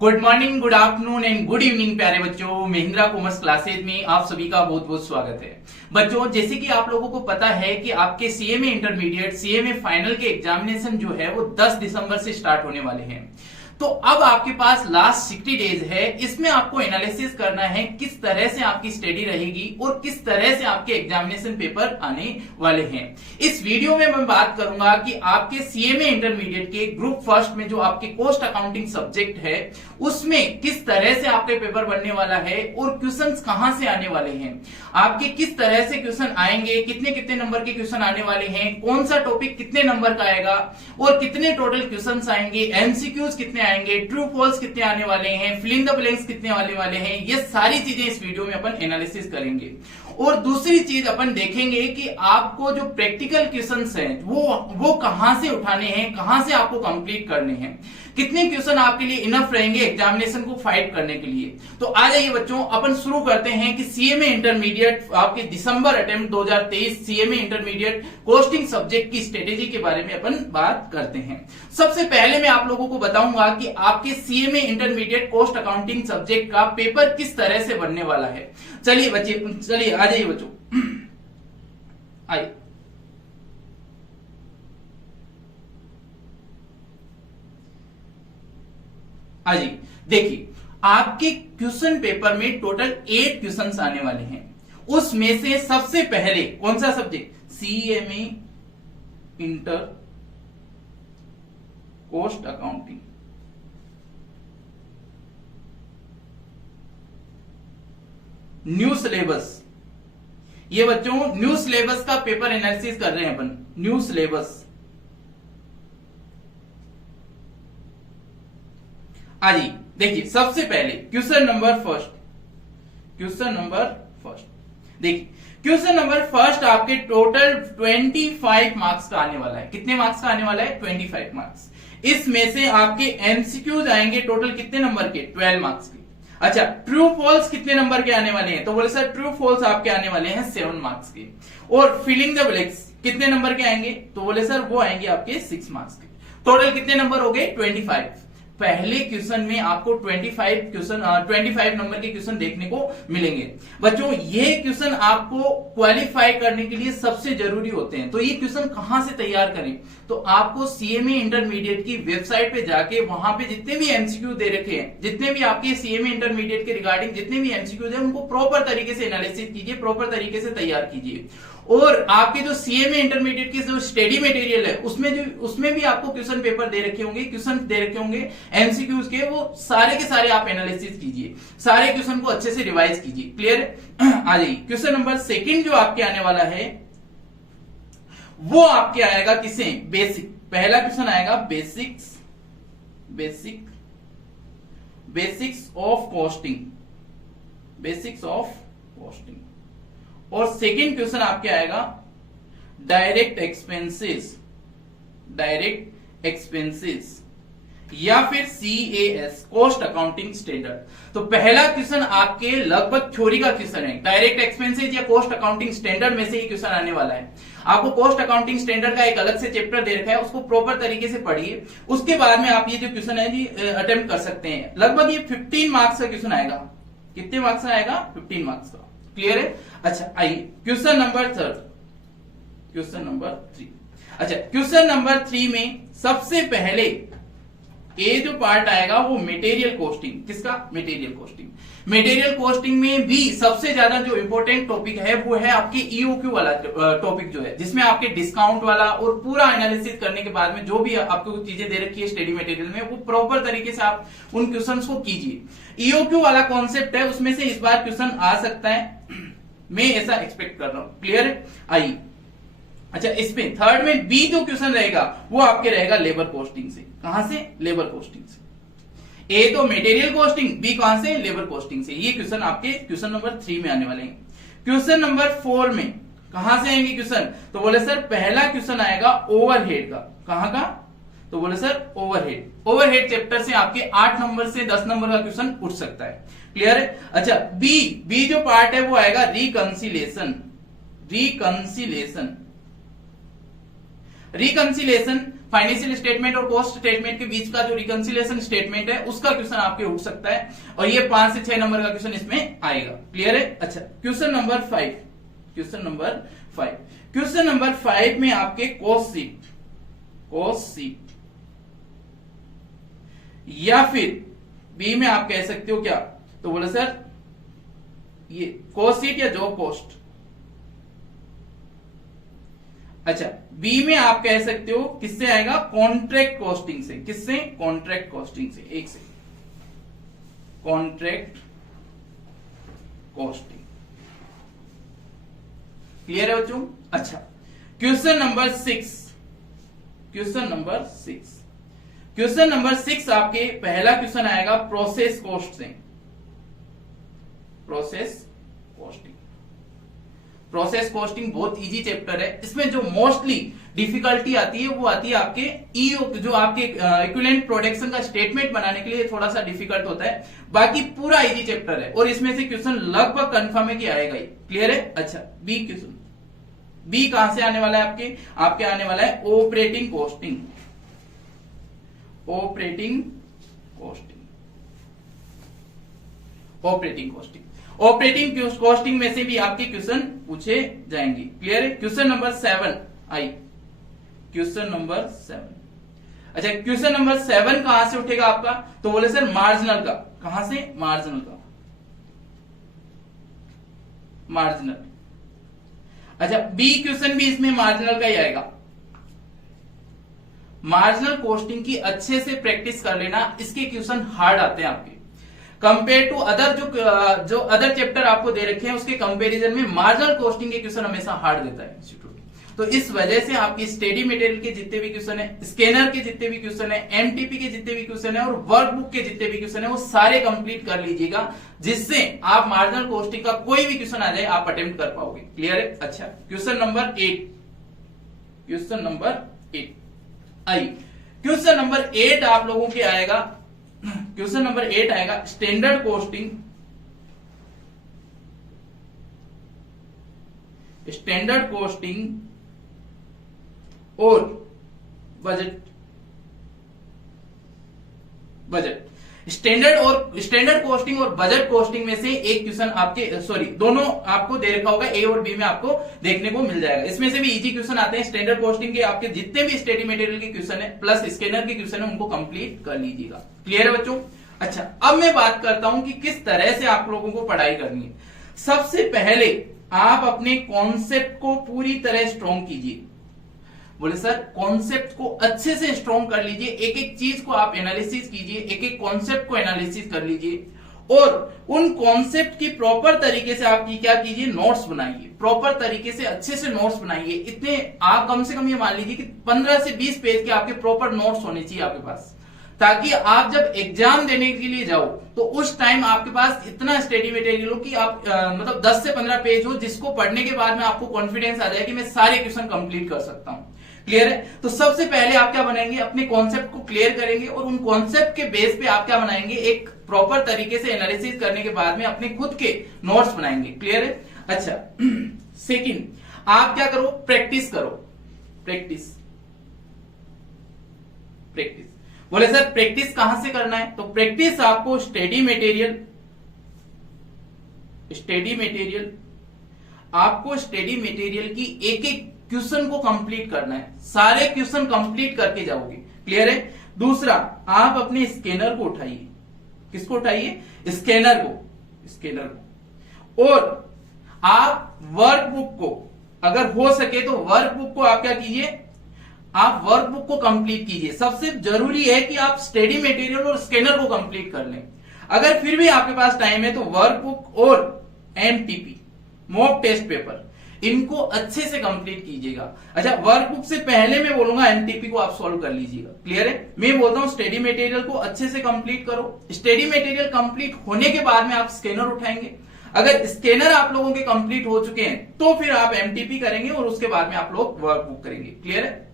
Good morning, good afternoon and good evening प्यारे बच्चों। Mahindra commerce classes में आप सभी का बहुत बहुत स्वागत है। बच्चों, जैसे कि आप लोगों को पता है कि आपके सीएमए इंटरमीडिएट सीएमए फाइनल के एग्जामिनेशन जो है वो 10 दिसंबर से स्टार्ट होने वाले हैं। तो अब आपके पास लास्ट 60 डेज है। इसमें आपको एनालिसिस करना है किस तरह से आपकी स्टडी रहेगी और किस तरह से आपके एग्जामिनेशन पेपर आने वाले हैं। इस वीडियो में मैं बात करूंगा कि आपके सीएमए इंटरमीडिएट के ग्रुप फर्स्ट में जो आपके कॉस्ट अकाउंटिंग सब्जेक्ट है उसमें किस तरह से आपके पेपर बनने वाला है और क्वेश्चंस कहां से आने वाले हैं, आपके किस तरह से क्वेश्चन आएंगे, कितने कितने नंबर के क्वेश्चन आने वाले हैं, कौन सा टॉपिक कितने नंबर का आएगा और कितने टोटल क्वेश्चंस आएंगे, एमसीक्यूज कितने आएंगे, ट्रू फॉल्स कितने आने वाले हैं, फिल इन द ब्लैंक्स कितने आने वाले हैं, ये सारी चीजें इस वीडियो में अपन एनालिसिस करेंगे। और दूसरी चीज अपन देखेंगे कि आपको जो प्रैक्टिकल क्वेश्चंस हैं वो कहां से उठाने हैं, कहां से आपको कंप्लीट करने हैं, कितने क्वेश्चन आपके लिए इनफ रहेंगे एग्जामिनेशन को फाइट करने के लिए। तो आ जाइए बच्चों, अपन शुरू करते हैं कि सीएमए इंटरमीडिएट आपके दिसंबर attempt 2023 CMA intermediate costing subject की स्ट्रेटेजी के बारे में अपन बात करते हैं। सबसे पहले मैं आप लोगों को बताऊंगा कि आपके CMA intermediate cost accounting subject का पेपर किस तरह से बनने वाला है। चलिए बच्चे, चलिए आ जाइए बच्चों, आइए। जी देखिए, आपके क्वेश्चन पेपर में टोटल 8 क्वेश्चंस आने वाले हैं। उसमें से सबसे पहले कौन सा subject, CMA inter cost accounting. New syllabus, ये बच्चों न्यू सिलेबस का पेपर एनालिसिस कर रहे हैं अपन। न्यू सिलेबस आइए देखिए, सबसे पहले क्वेश्चन नंबर फर्स्ट देखिए, क्वेश्चन नंबर फर्स्ट आपके टोटल 25 मार्क्स का आने वाला है। कितने मार्क्स का आने वाला है? 25 मार्क्स। इसमें से आपके एमसीक्यूज आएंगे टोटल कितने नंबर के? 12 मार्क्स के। अच्छा, ट्रू फॉल्स कितने नंबर के आने वाले हैं? तो बोले सर ट्रू फॉल्स आपके आने वाले हैं 7 मार्क्स के। और फिलिंग द ब्लैंक्स कितने नंबर के आएंगे? तो बोले सर वो आएंगे आपके 6 मार्क्स के। टोटल कितने नंबर हो गए? 25। पहले क्वेश्चन में आपको 25 नंबर के क्वेश्चन देखने को मिलेंगे। बच्चों, ये क्वेश्चन आपको क्वालिफाई करने के लिए सबसे जरूरी होते हैं। तो ये क्वेश्चन कहां से तैयार करें? तो आपको सीएमए इंटरमीडिएट की वेबसाइट पे जाके वहां पे जितने भी एमसीक्यू दे रखे हैं, जितने भी आपके सीएमए इंटरमीडिएट के रिगार्डिंग जितने भी एमसीक्यूज हैं, उनको प्रॉपर तरीके से एनालिसिस कीजिए, प्रॉपर तरीके से तैयार कीजिए। और आपके जो सीएमए इंटरमीडिएट की जो स्टडी मटेरियल है उसमें भी आपको क्वेश्चन पेपर दे रखे होंगे, क्वेश्चन दे रखे होंगे एमसीक्यूज के, वो सारे के सारे आप एनालिसिस कीजिए, सारे क्वेश्चन को अच्छे से रिवाइज कीजिए। क्लियर है? आ जाइए, क्वेश्चन नंबर सेकंड जो आपके आने वाला है वो आपके आएगा किसे? बेसिक। पहला क्वेश्चन आएगा बेसिक्स ऑफ कॉस्टिंग। और सेकेंड क्वेश्चन आपके आएगा डायरेक्ट एक्सपेंसेस या फिर CAS कॉस्ट अकाउंटिंग स्टैंडर्ड। तो पहला क्वेश्चन आपके लगभग थ्योरी का क्वेश्चन है। डायरेक्ट एक्सपेंसेस या कॉस्ट अकाउंटिंग स्टैंडर्ड में से ही क्वेश्चन आने वाला है। आपको कॉस्ट अकाउंटिंग स्टैंडर्ड का एक अलग से चैप्टर दे रखा है, उसको प्रॉपर तरीके से पढ़िए। उसके बाद में आप ये जो क्वेश्चन है जी अटेम्प्ट कर सकते हैं। लगभग ये 15 मार्क्स का क्वेश्चन आएगा। कितने मार्क्स का आएगा? 15 मार्क्स का। क्लियर है? अच्छा, आइए क्वेश्चन नंबर 3। अच्छा, क्वेश्चन नंबर 3 में सबसे पहले ए जो पार्ट आएगा वो मटेरियल कॉस्टिंग। किसका? मटेरियल कॉस्टिंग में भी सबसे ज्यादा जो इंपॉर्टेंट टॉपिक है वो है आपके ईओक्यू वाला टॉपिक जो है, जिसमें आपके डिस्काउंट वाला और पूरा एनालिसिस करने के बाद में जो भी आपको चीजें दे रखी है स्टडी मटेरियल में, वो प्रॉपर तरीके से आप उन क्वेश्चंस को कीजिए। ईओक्यू वाला कॉन्सेप्ट है, उसमें से इस बार क्वेश्चन आ सकता है, मैं ऐसा एक्सपेक्ट कर रहा हूं। क्लियर है? आइए, अच्छा इसमें थर्ड में बी जो क्वेश्चन रहेगा वो आपके रहेगा लेबर कॉस्टिंग से। कहां से? लेबर कॉस्टिंग से। ए तो मटेरियल कॉस्टिंग, बी कहां से? लेबर कॉस्टिंग से। ये क्वेश्चन आपके क्वेश्चन नंबर 3 में आने वाले हैं। क्वेश्चन नंबर 4 में कहां से आएंगे क्वेश्चन? तो बोले सर पहला क्वेश्चन आएगा ओवरहेड का। कहां का? तो बोले सर ओवरहेड चैप्टर से आपके 8 नंबर से 10 नंबर का क्वेश्चन उठ सकता है। क्लियर है? अच्छा, बी जो पार्ट है वो आएगा रिकंसिलेशन। फाइनेंशियल स्टेटमेंट और कॉस्ट स्टेटमेंट के बीच का जो रिकंसिलिएशन स्टेटमेंट है उसका क्वेश्चन आपके उठ सकता है, और ये 5 से 6 नंबर का क्वेश्चन इसमें आएगा। क्लियर है? अच्छा, क्वेश्चन नंबर 5, क्वेश्चन नंबर 5 में आपके कॉस्ट शीट या फिर बी में आप कह सकते हो क्या, तो बोले सर ये कॉस्ट शीट या जॉब पोस्ट। अच्छा, बी में आप कह सकते हो किससे आएगा, कॉन्ट्रैक्ट कॉस्टिंग से। किससे? कॉन्ट्रैक्ट कॉस्टिंग से। एक से कॉन्ट्रैक्ट कॉस्टिंग। क्लियर है बच्चों? अच्छा, क्वेश्चन नंबर 6, क्वेश्चन नंबर 6 आपके पहला क्वेश्चन आएगा प्रोसेस कॉस्ट से। प्रोसेस कॉस्टिंग बहुत इजी चैप्टर है। इसमें जो मोस्टली डिफिकल्टी आती है वो आती है आपके ईओ, जो आपके इक्विवेलेंट प्रोडक्शन का स्टेटमेंट बनाने के लिए थोड़ा सा डिफिकल्ट होता है। बाकी पूरा इजी चैप्टर है और इसमें से क्वेश्चन लगभग कंफर्म है कि आएगा ही। क्लियर है? अच्छा, बी क्वेश्चन, बी कहां से आने वाला है आपके आने वाला है ऑपरेटिंग कॉस्टिंग। ऑपरेटिंग कॉस्टिंग में से भी आपके क्वेश्चन पूछे जाएंगे। क्लियर है? Question number 7 question number 7। अच्छा, क्वेश्चन नंबर 7 कहां से उठेगा आपका, तो बोले सर मार्जिनल का। कहां से? मार्जिनल। अच्छा, बी क्वेश्चन भी इसमें मार्जिनल का ही आएगा। मार्जिनल कॉस्टिंग की अच्छे से प्रैक्टिस कर लेना, इसके क्वेश्चन हार्ड आते हैं आपके कंपेयर टू अदर जो अदर चैप्टर आपको दे रखे हैं उसके कंपैरिजन में मार्जिनल कॉस्टिंग के क्वेश्चन हमेशा हार्ड देता है इंस्टीट्यूट। तो इस वजह से आपकी स्टडी मटेरियल के जितने भी क्वेश्चन है, स्कैनर के जितने भी क्वेश्चन है, एमटीपी के जितने भी क्वेश्चन है और वर्कबुक के जितने भी क्वेश्चन है वो सारे कंप्लीट कर लीजिएगा, जिससे आप मार्जिनल कॉस्टिंग का कोई भी क्वेश्चन आ जाए आप अटेम्प्ट कर पाओगे। क्लियर है? अच्छा, क्वेश्चन नंबर 8 आई। क्वेश्चन नंबर 8 आप लोगों के आएगा, क्वेश्चन नंबर 8 आएगा स्टैंडर्ड कॉस्टिंग और बजट। स्टैंडर्ड कॉस्टिंग और बजट कॉस्टिंग में से एक क्वेश्चन आपके दोनों आपको दे रखा होगा, ए और बी में आपको देखने को मिल जाएगा। इसमें से भी इजी क्वेश्चन आते हैं। स्टैंडर्ड कॉस्टिंग के आपके जितने भी स्टडी मटेरियल के क्वेश्चन है प्लस स्कैनर के क्वेश्चन है उनको कंप्लीट कर लीजिएगा। क्लियर है बच्चों? अच्छा, अब मैं बात करता हूं कि किस तरह से आप लोगों को पढ़ाई करनी है। सबसे पहले आप अपने कॉन्सेप्ट को पूरी तरह स्ट्रॉन्ग कीजिए। बोले सर कॉन्सेप्ट को अच्छे से स्ट्रॉन्ग कर लीजिए, एक एक चीज को आप एनालिसिस कीजिए, एक एक कॉन्सेप्ट को एनालिसिस कर लीजिए और उन कॉन्सेप्ट की प्रॉपर तरीके से आप क्या कीजिए, नोट्स बनाइए। प्रॉपर तरीके से अच्छे से नोट्स बनाइए। इतने आप कम से कम ये मान लीजिए कि 15 से 20 पेज के आपके प्रॉपर नोट्स होने चाहिए आपके पास, ताकि आप जब एग्जाम देने के लिए जाओ तो उस टाइम आपके पास इतना स्टडी मटेरियल हो कि आप मतलब 10 से 15 पेज हो, जिसको पढ़ने के बाद में आपको कॉन्फिडेंस आ जाए कि मैं सारे क्वेश्चन कंप्लीट कर सकता हूं। क्लियर है? तो सबसे पहले आप क्या बनाएंगे, अपने कॉन्सेप्ट को क्लियर करेंगे और उन कॉन्सेप्ट के बेस पे आप क्या बनाएंगे, एक प्रॉपर तरीके से एनालिसिस करने के बाद में अपने खुद के नोट्स बनाएंगे। क्लियर है? अच्छा, सेकंड आप क्या करो, प्रैक्टिस करो। प्रैक्टिस बोले सर प्रैक्टिस कहां से करना है, तो प्रैक्टिस आपको स्टडी मटेरियल आपको स्टडी मटेरियल की एक एक क्वेश्चन को कंप्लीट करना है। सारे क्वेश्चन कंप्लीट करके जाओगे। क्लियर है? दूसरा आप अपने स्कैनर को उठाइए। किसको उठाइए? स्कैनर को। और आप वर्कबुक को, अगर हो सके तो वर्कबुक को आप क्या कीजिए, आप वर्कबुक को कंप्लीट कीजिए। सबसे जरूरी है कि आप स्टडी मटेरियल और स्कैनर को कंप्लीट कर लें। अगर फिर भी आपके पास टाइम है तो वर्कबुक और एमटीपी मॉक टेस्ट पेपर इनको अच्छे से कंप्लीट कीजिएगा। अच्छा, वर्कबुक से पहले मैं बोलूंगा एमटीपी को आप सॉल्व कर लीजिएगा। क्लियर है? मैं बोलता हूं स्टडी मटेरियल को अच्छे से कंप्लीट करो। स्टडी मटेरियल कंप्लीट होने के बाद में आप स्कैनर उठाएंगे। अगर स्कैनर आप लोगों के कंप्लीट हो चुके हैं तो फिर आप एमटीपी करेंगे और उसके बाद में आप लोग वर्कबुक करेंगे। क्लियर है?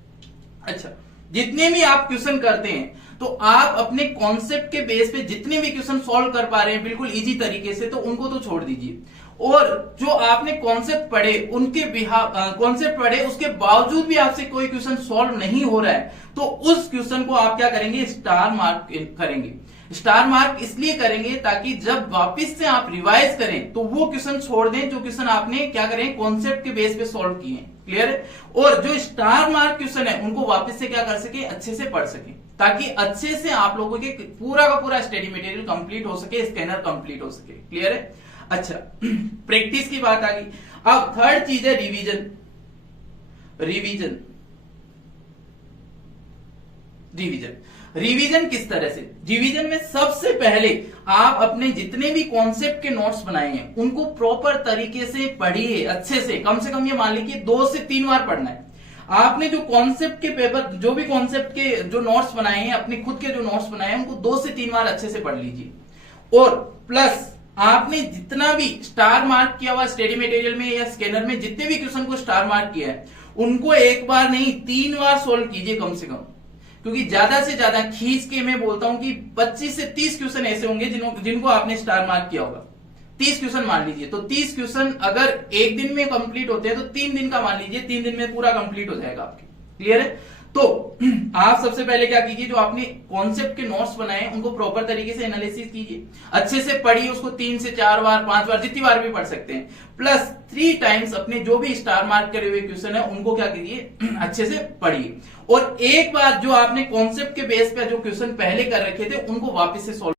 अच्छा, जितने भी आप क्वेश्चन करते हैं तो आप अपने कॉन्सेप्ट के बेस पे जितने भी क्वेश्चन सॉल्व कर पा रहे हैं बिल्कुल इजी तरीके से, तो उनको तो छोड़ दीजिए। और जो आपने कॉन्सेप्ट पढ़े कॉन्सेप्ट पढ़े उसके बावजूद भी आपसे कोई क्वेश्चन सॉल्व नहीं हो रहा है, तो उस क्वेश्चन को आप क्या करेंगे, स्टार मार्क करेंगे। स्टार मार्क इसलिए करेंगे ताकि जब वापस से आप रिवाइज करें तो वो क्वेश्चन छोड़ दें जो क्वेश्चन आपने क्या करें, कॉन्सेप्ट के बेस पे सॉल्व किए हैं। क्लियर है? और जो स्टार मार्क क्वेश्चन है उनको वापस से क्या कर सके, अच्छे से पढ़ सके, ताकि अच्छे से आप लोगों के पूरा का पूरा स्टडी मटेरियल कंप्लीट हो सके, स्कैनर कंप्लीट हो सके। क्लियर है? अच्छा, प्रैक्टिस की बात आ गई। अब थर्ड चीज है रिवीजन। रिवीजन रिवीजन रिवीजन किस तरह से? रिवीजन में सबसे पहले आप अपने जितने भी कॉन्सेप्ट के नोट्स बनाए हैं उनको प्रॉपर तरीके से पढ़िए, अच्छे से कम ये मान लीजिए 2 से 3 बार पढ़ना है। आपने जो कॉन्सेप्ट के पेपर, जो भी कॉन्सेप्ट के जो नोट्स बनाए हैं, अपने खुद के जो नोट्स बनाए हैं, उनको 2 से 3 बार अच्छे से पढ़ लीजिए। और प्लस आपने जितना भी स्टार मार्क किया हुआ स्टडी मटेरियल में या स्कैनर में, जितने भी क्वेश्चन को स्टार मार्क किया है, उनको एक बार नहीं 3 बार सोल्व कीजिए कम से कम। क्योंकि ज्यादा से ज्यादा खींच के मैं बोलता हूं कि 25 से 30 क्वेश्चन ऐसे होंगे जिनको आपने स्टार मार्क किया होगा। 30 क्वेश्चन मान लीजिए, तो 30 क्वेश्चन अगर एक दिन में कंप्लीट होते हैं तो 3 दिन का मान लीजिए, 3 दिन में पूरा कंप्लीट हो जाएगा आपके। क्लियर है? तो आप सबसे पहले क्या कीजिए, जो आपने कॉन्सेप्ट के नोट्स बनाए हैं उनको प्रॉपर तरीके से एनालिसिस कीजिए, अच्छे से पढ़िए उसको 3 से 4 बार 5 बार जितनी बार भी पढ़ सकते हैं। प्लस 3 टाइम्स अपने जो भी स्टार मार्क करे हुए क्वेश्चन है उनको क्या कीजिए, अच्छे से पढ़िए। और एक बार जो आपने कॉन्सेप्ट के बेस पे जो क्वेश्चन पहले कर रखे थे उनको वापस से सॉल्व